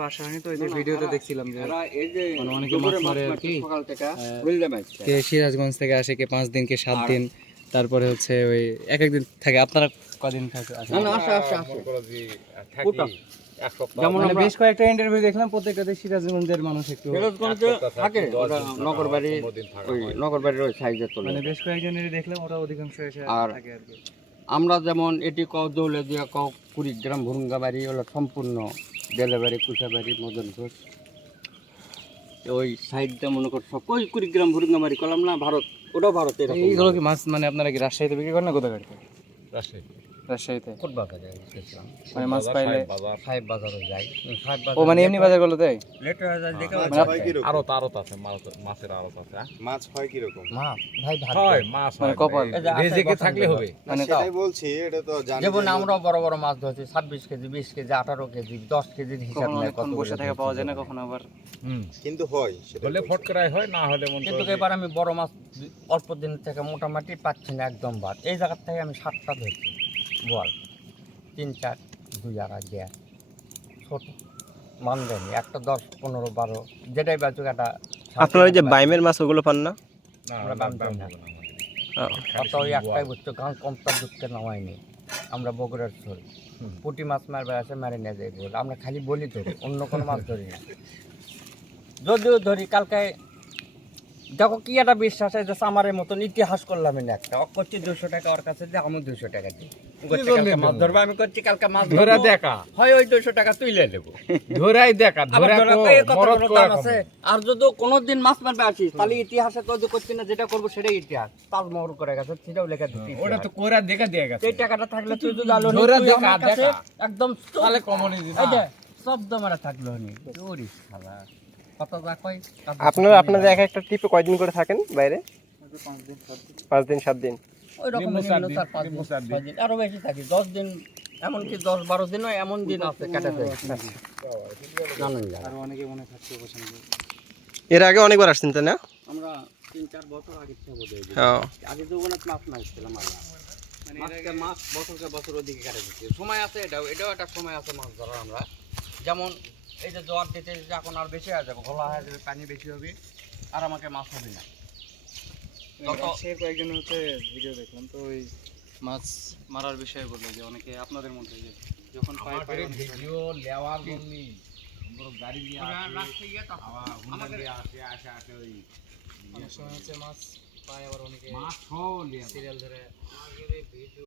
ওভাবে আসা হয়নি, তো এই যে ভিডিওতে দেখছিলাম যে এই যে মানে অনেকে মাছ মারে আর কি, সকাল থেকে বুঝলে মাছ কে সিরাজগঞ্জ থেকে আসে, কে 5 দিন, কে 7 দিন, তারপরে হচ্ছে ওই এক একদিন থাকে। আপনারা কদিন থাকে? না না আসে আসে আসে ওটা যেমন মানে বেশ কয়েকটা ইন্টারভিউ দেখলাম, প্রত্যেকটাতে সিরাজগঞ্জের মানুষ একটু সিরাজগঞ্জে থাকে ওটা নগরবাড়ি, ওই নগরবাড়ির ওই সাইজে তোলে। মানে বেশ কয়েকজনেরই দেখলাম ওরা অধিকাংশ এসে আর থাকে আর কি। আমরা যেমন এটি কও দৌলে দিয়া কও কুড়িগ্রাম ভুরুঙ্গাবাড়ি হলো সম্পূর্ণ বেলেবাড়ি, কুশাবাড়ি, মদনপুর ওই সাইডটা মনে কর সব ওই কুড়িগ্রাম ভুরুঙ্গাবাড়ি করলাম না, ভারত ওটাও ভারতের। এইগুলো কি মাছ মানে আপনারা কি রাজশাহীতে বিক্রি করেন না কোথায় কাটতে? রাজশাহীতে কোট বাজারে গেছিলাম, মানে মাছ পাইলে সাহেব বাজারে যাই। সাহেব ও মানে এমনি বাজারগুলোতে লেট হয়ে যায় দেখে আড়ত আছে, মাছের আড়ত আছে। মাছ হয় কি রকম? মা ভাই ভাত হয় মাছ মানে কপাল রেজেকে থাকলে হবে। মানে সেটাই বলছি, এটা তো জানি। যেমন আমরা বড় বড় মাছ ধরছি 26 কেজি, 20 কেজি, 18 কেজি, 10 কেজির হিসাব কখনো নাই, অনেকক্ষণ কত বসে থেকে পাওয়া যায় না, কখনো আবার কিন্তু হয়, হলে ফট করাই হয়, না হলে মন। কিন্তু এবার আমি বড় মাছ অল্প দিন থেকে মোটামুটি পাচ্ছি না একদম বাদ। এই জায়গার থেকে আমি 7টা ধরছি বল, 3, 4, 2 আর দেয়া ছোট মান দেয়নি, একটা 10, 15, 12 যেটাই বাজুক একটা। আপনার ওই যে বাইমের মাছ ওগুলো পান না? আমরা বাম পাই না, অত ওই একটাই বুঝতো, কারণ কমতার যুক্তে নামাইনি আমরা বগুড়ার ছোল। পুঁটি মাছ মারবে আসে মারি না যাই বল, আমরা খালি বলি ধরি, অন্য কোনো মাছ ধরি না। যদিও ধরি কালকে দেখো কি একটা বিশ্বাস আছে যে আমারের মতন ইতিহাস করলাম না একটা, ও করছি 200 টাকা ওর কাছে দিয়ে, আমি 200 টাকা দিই। মাছ ধরবো, আমি করছি কালকে মাছ ধরা দেখা হয় ওই 200 টাকা তুইলে নেবো। ধরাই দেখা আবার ধরো এই কত বড় দাম আছে। আর যদি কোনোদিন মাছ মারবে আসিস তাহলে ইতিহাসে তো করছি না, যেটা করবো সেটাই ইতিহাস। তাজমহল করে গেছে, সেটাও লেখা দিচ্ছি। ওটা তো কোরা দেখা দিয়ে গেছে। এই টাকাটা থাকলে তুই যদি আলো ধরা দেখা দেখা একদম তাহলে কমনই এই যে শব্দ মারা থাকলো নি ওরে শালা কত যা কই। আপনারা আপনাদের এক একটা ট্রিপে কয়দিন করে থাকেন বাইরে? 5 দিন 7 দিন। ওই রকম 4-5 দিন, 6 দিন, আরো বেশি থাকি, 10 দিন, এমনকি 10-12 দিনও এমন দিন আছে কাটা যায়। নানান জায়গা। আর অনেকে মনে থাকতে পছন্দ করে। এর আগে অনেকবার আসছেন তাই না? আমরা 3-4 বছর আগে থেকে বোধহয় হ্যাঁ। আগে যৌবনে মাছ মারছিলাম আগে, মাছকে মাছ বছরকে বছর ওদিকে কাটে দিচ্ছি। সময় আছে, এটাও একটা সময় আছে মাছ ধরার। আমরা যেমন এই যে জোয়ার দিতে এখন আর বেশি হয়ে যাবে, ঘোলা হয়ে যাবে, পানি বেশি হবে, আর আমাকে মাছ হবে না। রাজশাহীর কয়েকজন হচ্ছে ভিডিও দেখলাম, তো ওই মাছ মারার বিষয়ে বললো যে অনেকে আপনাদের মধ্যে যে যখন পায় পায় অনেক ভিডিও লেওয়ার জন্য বড় গাড়ি নিয়ে আমাদের আসে ওই অনেক সময় হচ্ছে মাছ পায়, আবার অনেকে মাছ হল সিরিয়াল ধরে